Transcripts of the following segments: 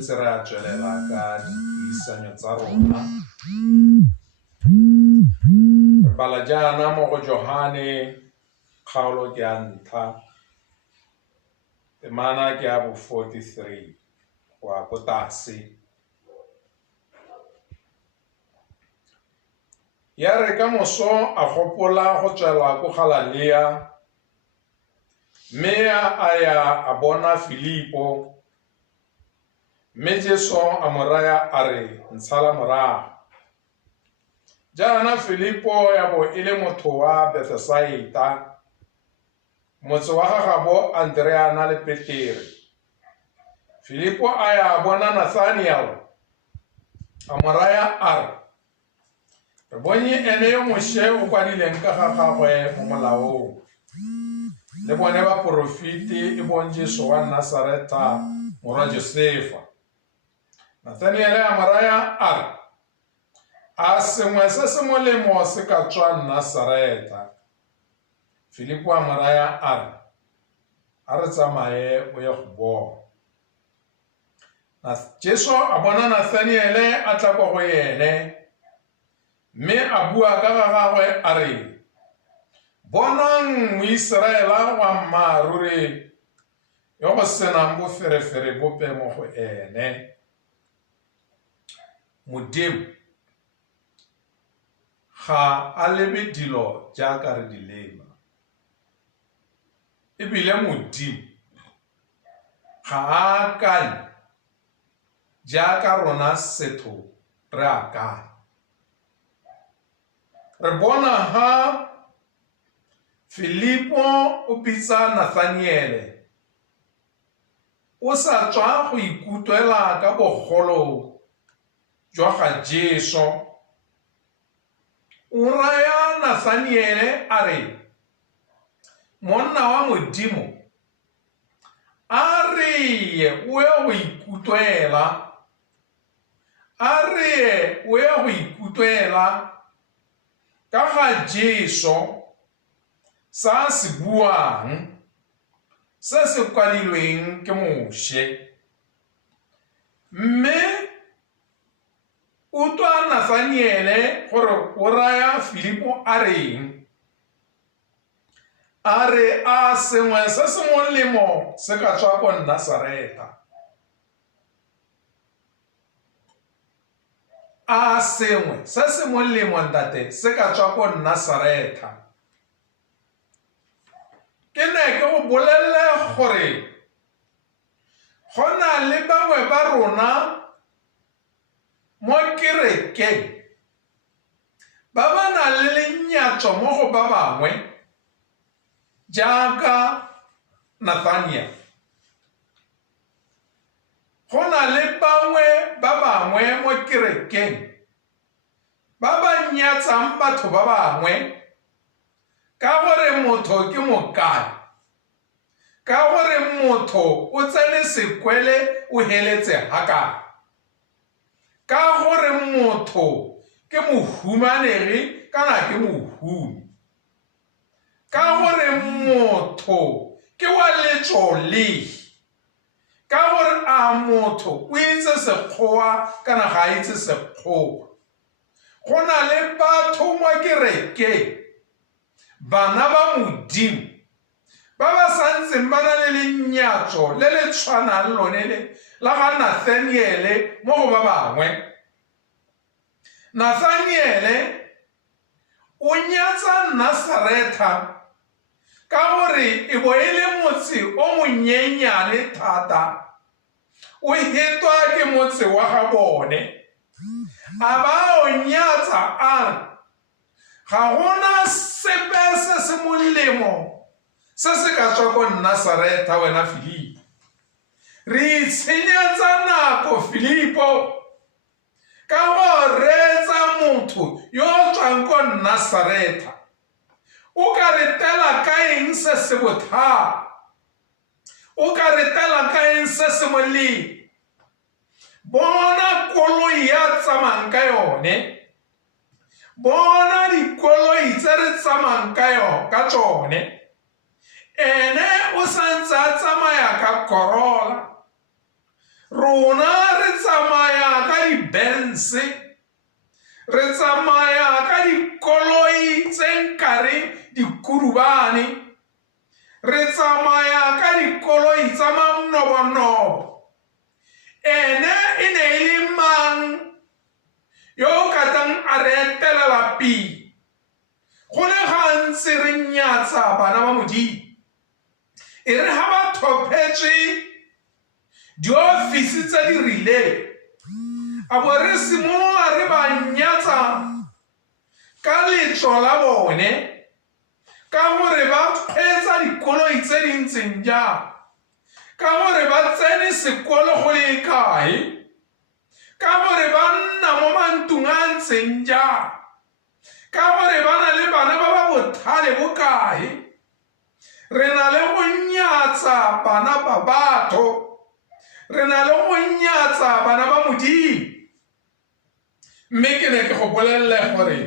ntse re a tswelela ka dipuisanyo tsa rona. Re bala jaana mo go Johane kgaolo ke ya ntlha, temana ke ya bo 43 go ya ko tlase. Ya re ka moso a gopola go tswela ko Galilea, mme a ya a bona Filipo, mme Jesu a mo raya a re, ntshala morago. Jaana Filipo ya bo e le motho wa Bethsaida, motse wa gagabo Andrea na le Petere. Filipo a ya a bona Nathaniel, a mo raya a re, re bone ene yo moshe o kwadileng ka ga gagwe mo molaong, le bone ba porofiti e bong Jesu wa Nazareta morwa Josefa. Nathaniel a mo raya a re, a sengwe se se molemo se ka tswa Nazareta. Filipo a mo raya a re, a re tsamaye o ye go bona. Jesu a bona Nathaniel a tla kwa go yene, mme a bua ka ga gagwe a re, bonang Moiseraela wa mmaaruri yo go senang boferefere bope mo go ene. Modimo ga a lebe dilo jaaka re di leba, ebile Modimo ga a akanye jaaka rona setho re akanya. Re bona ha Filipo o bitsa Nathaniel, o sa tswa go ikutwela ka bogolo jwa ga Jesu. O raya Nathaniel a re, monna wa Modimo a re ye o ye go ikutwela, a re ye o ye go ikutwela ka ga Jesu sa se buang, se se kwadilweng ke Moshe. Mme o twa Nathaniel gore o raya Filipo a reng, a re a sengwe se se molemo se ka tswa ko Nazareta. A sengwe se se molemo ntate se ka tswa ko Nazareta. Ke ne ke go bolelle gore go na le bangwe ba rona mo kerekeng ba ba na le lenyatso mo go ba bangwe jaaka Nathaniel. Go na le bangwe ba bangwe mo kerekeng ba ba nyatsang batho ba bangwe ka gore motho ke mokae, ka gore motho o tsene sekwele o heletse haka, ka gore motho ke mohumanegi kana ke mohumi, ka gore motho ke wa letso lefe, ka gore a motho o itse sekgowa kana ga a itse sekgowa. Go na le batho mo kerekeng, bana ba Modimo, ba ba santseng ba na le lenyatso le le tshwanang lone le la ga Nathaniel mo go ba bangwe. Nathaniel o nyatsa Nazareta ka gore e bo e le motse o monyenyane thata, o hetwa ke motse wa ga bone. A ba o nyatsa a re, ga gona sepe se se molemo se se ka tswa ko Nazareta wena Filipo. Re itshenyetsa nako Filipo ka go reetsa motho yo o tswang ko Nazareta. O ka re tela ka eng se se bothata, o ka re tela ka eng se se molemo. Bona koloi ya tsamayang ka yone, bona dikoloi tse re tsamayang ka tsone, ene o santse a tsamaya ka Corolla. rona re tsamaya ka di-Benz, re tsamaya ka dikoloi tse nkare dikurubane, re tsamaya ka dikoloi tsa mannobonobo. Ene e ne e le mang yo o katang a re etelela pele? Go le gantsi re nyatsa bana ba Modimo, e re ha ba thopetswe diofisi tse di rileng, a bo re simolola re ba nyatsa ka letso la bone, ka gore ba kgweetsa dikoloi tse di ntseng jang, ka gore ba tsene sekolo go le kae, ka gore ba nna mo mantung a ntseng jang, ka gore ba na le bana ba ba bothale bokae. Re na le go nyatsa bana ba batho, re na le go nyatsa bana ba Modimo. Mme ke ne ke go bolelele gore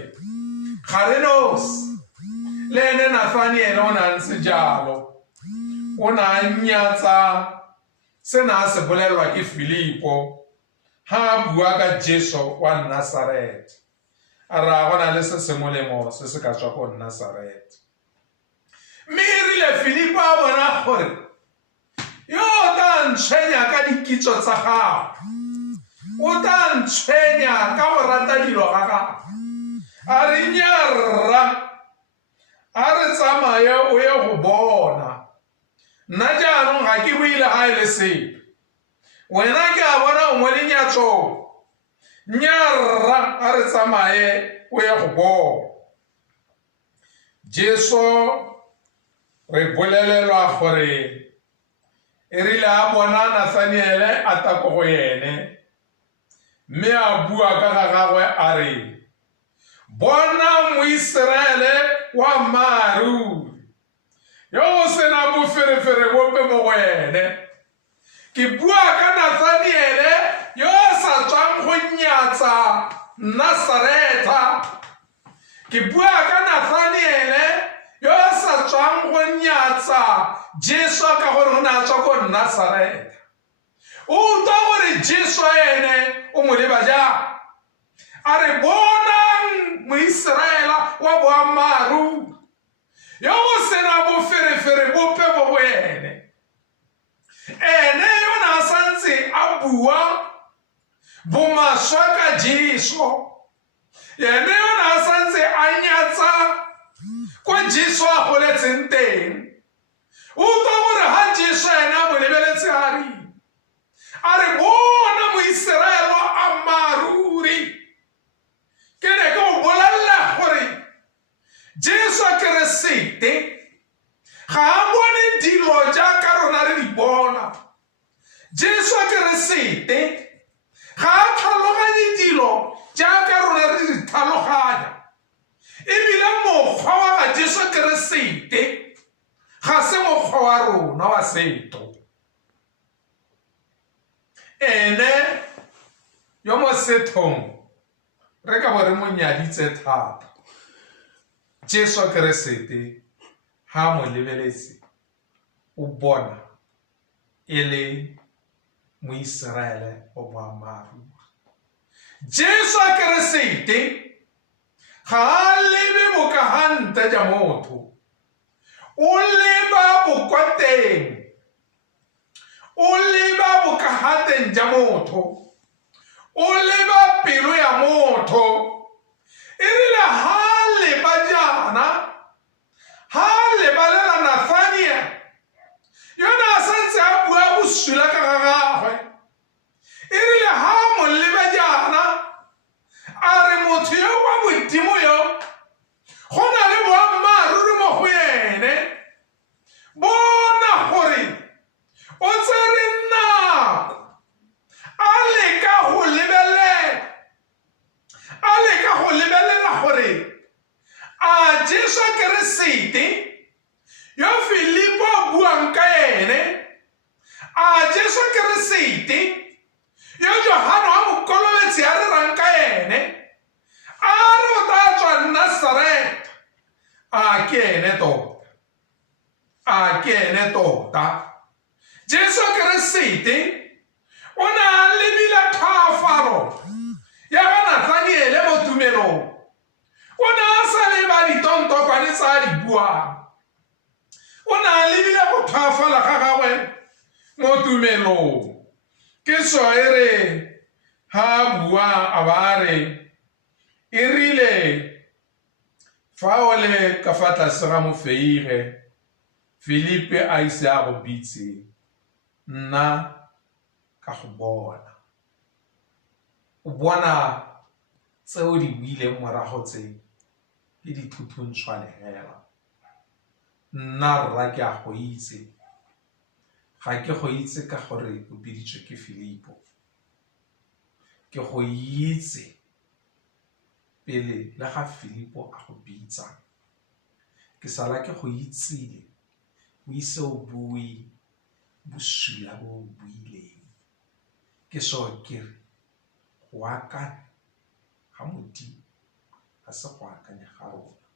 ga re nosi, le ene Nathaniel o na ntse jalo, o na nyatsa se na se bolelwa ke Filipo ha a bua ka Jesu wa Nazareth, a ra go na le se se molemo se se ka tswa ko Nazareth. Mme e rile Filipo a bona gore yo o tla ntshwenya ka dikitso tsa gago, o tla ntshwenya ka go rata dilo ga gago, a re nyarra, a re tsamaye o ye go bona. Nna jaanong ga ke buile ga e le sepe, wena ke a bona o mo lenyatsong, nyarra, a re tsamaye o ye go bona. Jesu re bolelelwa gore e rile a bona Nathaniele a ta ko go ene, mme a bua ka ga gagwe a re, bona Moiseraele wa mmaaruri yo o sena boferefere bope mo go ene. Ke bua ka Nathaniele yo o sa tswang go nyatsa Nazareta, ke bua ka Nathaniele yo o sa tswang go nyatsa Jesu ka gore o ne a tswa ko Nazareta. O utlwa gore Jesu ene o mo leba jang, a re bonang Moiseraela wa boammaaruri yo o sena boferefere bope mo go ene. Ene yo na santse a bua bomaswa ka Jesu, ene yo na santse a nyatsa ko Jesu a goletseng teng. O utlwa gore ha Jesu ene a mo lebeletse a re, a re bona Moiseraele a mmaaruri. Ke ne ke go bolelela gore Jesu Keresete ga a bone dilo jaaka rona re di bona. Jesu Keresete ga a tlhaloganye dilo jaaka rona re di tlhaloganya, ebile mokgwa wa ga Jesu Keresete ga se mokgwa wa rona wa setho. Ene yo mo sethong re ka bo re mo nyaditse thata. Jesu Keresete ha mo lebeletse o bona e le Moiseraele o boammaaruri. Jesu Keresete ga a lebe bokagante ja motho, o leba bokwateng, o leba bokagateng ja motho, o leba pelo ya motho. E rile ha leba jana, ha lebalela Nathaniel yona a santse a bua bosula ka ga gagwe. E rile ha mo leba jana, a re motho yo wa Modimo yo go na le boammaaruri mo go ene. Bona gore o tsere nako a leka go lebelela gore a Jesu Keresete yo Filipo a buang ka ene, a Jesu Keresete yo Johana wa Mokolobetsi a rerang ka ene, a re o tla tswa Nazareta, a ke ene tota, a ke ene tota. Jesu Keresete o ne Jesu e re ha bua a ba re e rile fa o le ka fa tlase ga mofeige Filipe a ise a go bitse nna ka go bona o bona tseo di buileng morago tse ke dithuthuntswa hela nna rra ke a go itse ga ke go itse ka gore o biditswe ke Filipo ke go itse pele le ga Filipo a go bitsa ke sala ke go itsile o ise o bue bosula bo o buileng ke so ke re go akanya ga Modimo ga se go akanya ga rona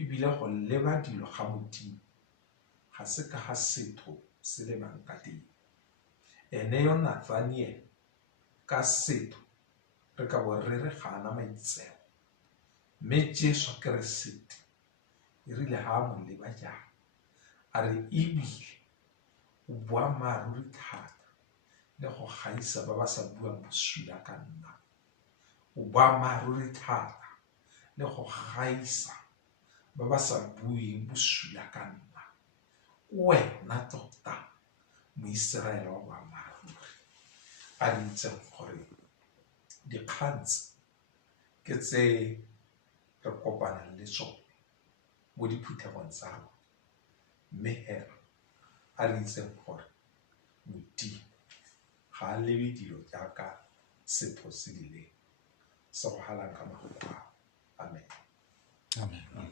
ebile go leba dilo ga Modimo ga se ka ga setho se lebang ka teng ene yo Nathaniel ka setho re ka bo re re gana maitseo mme Jesu Keresete e rile ha mo leba jang a re ebile o bua maaruri thata le go gaisa ba ba sa buang bosula ka nna o bua maaruri thata le go gaisa ba ba sa buing bosula ka nna wena tota Moiseraele wa boammaaruri a di itseng gore dikgang tse ke tse re kopanang le tsone mo diphuthegong tsa rona mme hela a re itseng gore Modimo ga a lebe dilo jaaka setho se di leng se go halang ka magolo ao amen.